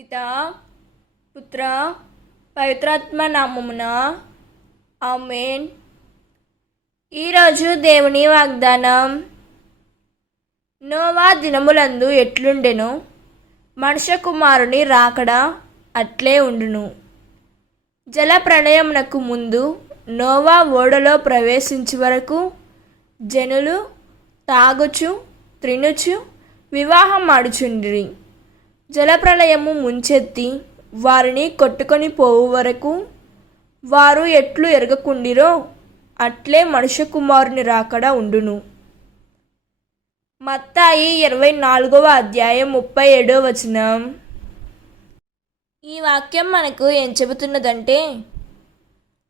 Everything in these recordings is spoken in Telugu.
పితా పుత్ర పవిత్రాత్మ నామమున. ఆమెన్. ఈరోజు దేవుని వాగ్దానం. నోవా దినములందు ఎట్లుండెను? మనుష్య కుమారుని రాకడ అట్లే ఉండును. జల ప్రణయమునకు ముందు నోవా ఓడలో ప్రవేశించు వరకు జనులు తాగుచు త్రినుచు వివాహం ఆడుచుండ్రి. జలప్రలయము ముంచెత్తి వారిని కొట్టుకొని పోవు వరకు వారు ఎట్లు ఎరగకుండిరో అట్లే మనుష్య కుమారుని రాకడ ఉండును. మత్తాయి ఇరవై నాలుగవ అధ్యాయం ముప్పై ఏడో వచనం. ఈ వాక్యం మనకు ఏం చెబుతున్నదంటే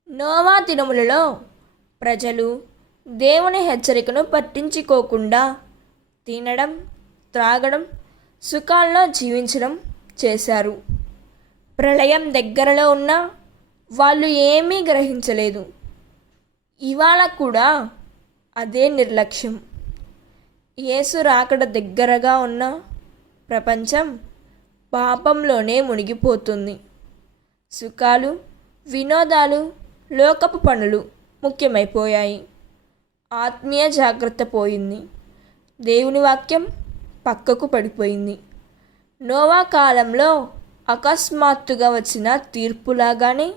నోవా దినములలో ప్రజలు దేవుని హెచ్చరికను పట్టించుకోకుండా తినడం త్రాగడం సుఖాల్లో జీవించడం చేశారు. ప్రళయం దగ్గరలో ఉన్న వాళ్ళు ఏమీ గ్రహించలేదు. ఇవాళ కూడా అదే నిర్లక్ష్యం. యేసు రాకడ దగ్గరగా ఉన్న ప్రపంచం పాపంలోనే మునిగిపోతుంది. సుఖాలు వినోదాలు లోకపు పనులు ముఖ్యమైపోయాయి. ఆత్మీయ జాగ్రత్త పోయింది. దేవుని వాక్యం పక్కకు పడిపోయింది. నోవా కాలంలో అకస్మాత్తుగా వచ్చిన తీర్పులాగానే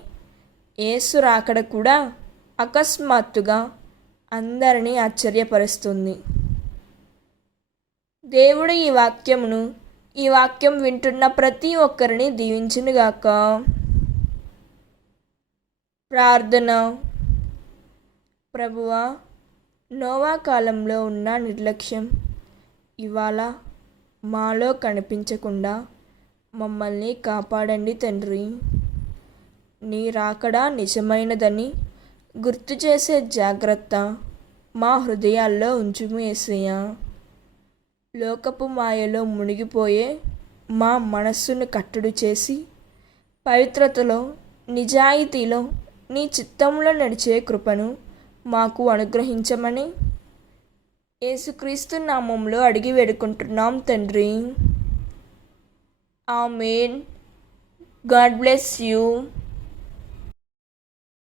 యేసు రాకడ కూడా అకస్మాత్తుగా అందరినీ ఆశ్చర్యపరుస్తుంది. దేవుడు ఈ వాక్యమును ఈ వాక్యం వింటున్న ప్రతి ఒక్కరిని దీవించునుగాక. ప్రార్థన. ప్రభువా నోవా కాలంలో ఉన్న నిర్లక్ష్యం ఇవాళ మాలో కనిపించకుండా మమ్మల్ని కాపాడండి తండ్రి. నీ రాకడా నిజమైనదని గుర్తు చేసే జాగ్రత్త మా హృదయాల్లో ఉంచుము లోకపు మాయలో మునిగిపోయే మా మనస్సును కట్టడి చేసి పవిత్రతలో నిజాయితీలో నీ చిత్తంలో నడిచే కృపను మాకు అనుగ్రహించమని యేసుక్రీస్తు నామంలో అడిగి వేడుకుంటున్నాం తండ్రి. ఆమెన్. God bless you.